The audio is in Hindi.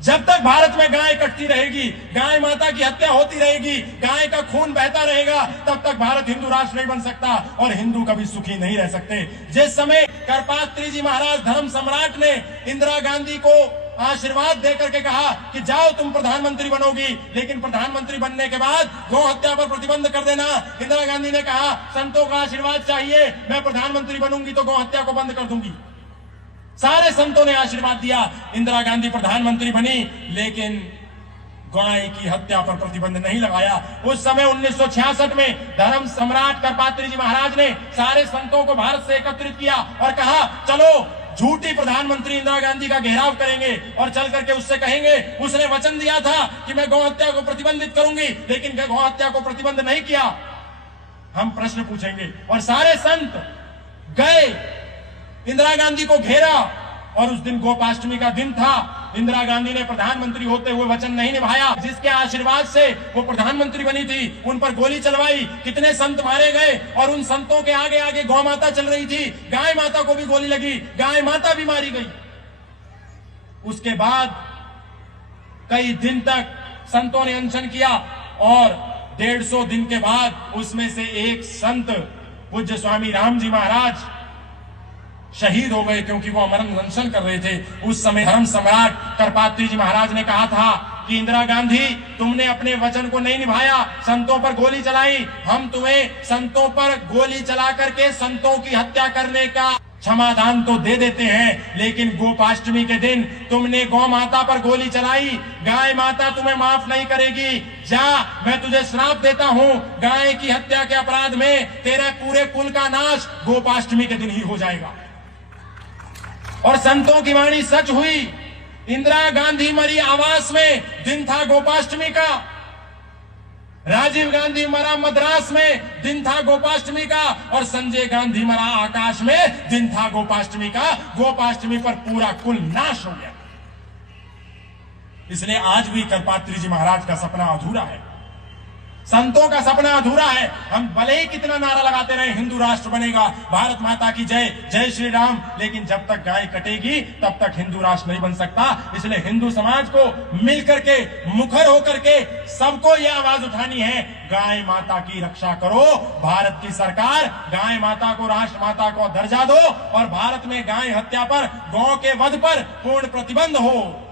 जब तक भारत में गाय कटती रहेगी, गाय माता की हत्या होती रहेगी, गाय का खून बहता रहेगा, तब तक भारत हिंदू राष्ट्र नहीं बन सकता और हिंदू कभी सुखी नहीं रह सकते। जिस समय करपात्री जी महाराज धर्म सम्राट ने इंदिरा गांधी को आशीर्वाद देकर के कहा कि जाओ तुम प्रधानमंत्री बनोगी, लेकिन प्रधानमंत्री बनने के बाद गौ हत्या पर प्रतिबंध कर देना। इंदिरा गांधी ने कहा संतों का आशीर्वाद चाहिए, मैं प्रधानमंत्री बनूंगी तो गौ हत्या को बंद कर दूंगी। सारे संतों ने आशीर्वाद दिया, इंदिरा गांधी प्रधानमंत्री बनी, लेकिन गाय की हत्या पर प्रतिबंध नहीं लगाया। उस समय 1966 में धर्म सम्राट करपात्री जी महाराज ने सारे संतों को भारत से एकत्रित किया और कहा चलो झूठी प्रधानमंत्री इंदिरा गांधी का घेराव करेंगे और चल करके उससे कहेंगे उसने वचन दिया था कि मैं गौ हत्या को प्रतिबंधित करूंगी, लेकिन गौ हत्या को प्रतिबंध नहीं किया। हम प्रश्न पूछेंगे। और सारे संत गए, इंदिरा गांधी को घेरा, और उस दिन गोपाष्टमी का दिन था। इंदिरा गांधी ने प्रधानमंत्री होते हुए वचन नहीं निभाया। जिसके आशीर्वाद से वो प्रधानमंत्री बनी थी, उन पर गोली चलवाई, कितने संत मारे गए, और उन संतों के आगे आगे गौ माता चल रही थी, गाय माता को भी गोली लगी, गाय माता भी मारी गई। उसके बाद कई दिन तक संतों ने अनशन किया और 150 दिन के बाद उसमें से एक संत पूज्य स्वामी राम जी महाराज शहीद हो गए, क्योंकि वो अमरण अनशन कर रहे थे। उस समय धर्म सम्राट करपात्री जी महाराज ने कहा था कि इंदिरा गांधी तुमने अपने वचन को नहीं निभाया, संतों पर गोली चलाई, हम तुम्हें संतों पर गोली चला करके संतों की हत्या करने का क्षमादान तो दे देते हैं, लेकिन गोपाष्टमी के दिन तुमने गौ माता पर गोली चलाई, गाय माता तुम्हें माफ नहीं करेगी। जा, मैं तुझे श्राप देता हूं, गाय की हत्या के अपराध में तेरे पूरे कुल का नाश गोपाष्टमी के दिन ही हो जाएगा। और संतों की वाणी सच हुई। इंदिरा गांधी मरी आवास में, दिन था गोपाष्टमी का। राजीव गांधी मरा मद्रास में, दिन था गोपाष्टमी का। और संजय गांधी मरा आकाश में, दिन था गोपाष्टमी का। गोपाष्टमी पर पूरा कुल नाश हो गया। इसलिए आज भी करपात्री जी महाराज का सपना अधूरा है, संतों का सपना अधूरा है। हम भले ही कितना नारा लगाते रहे हिंदू राष्ट्र बनेगा, भारत माता की जय, जय श्री राम, लेकिन जब तक गाय कटेगी तब तक हिंदू राष्ट्र नहीं बन सकता। इसलिए हिंदू समाज को मिलकर के, मुखर होकर के सबको यह आवाज उठानी है, गाय माता की रक्षा करो। भारत की सरकार गाय माता को राष्ट्र माता को दर्जा दो और भारत में गाय हत्या पर, गौ के वध पर पूर्ण प्रतिबंध हो।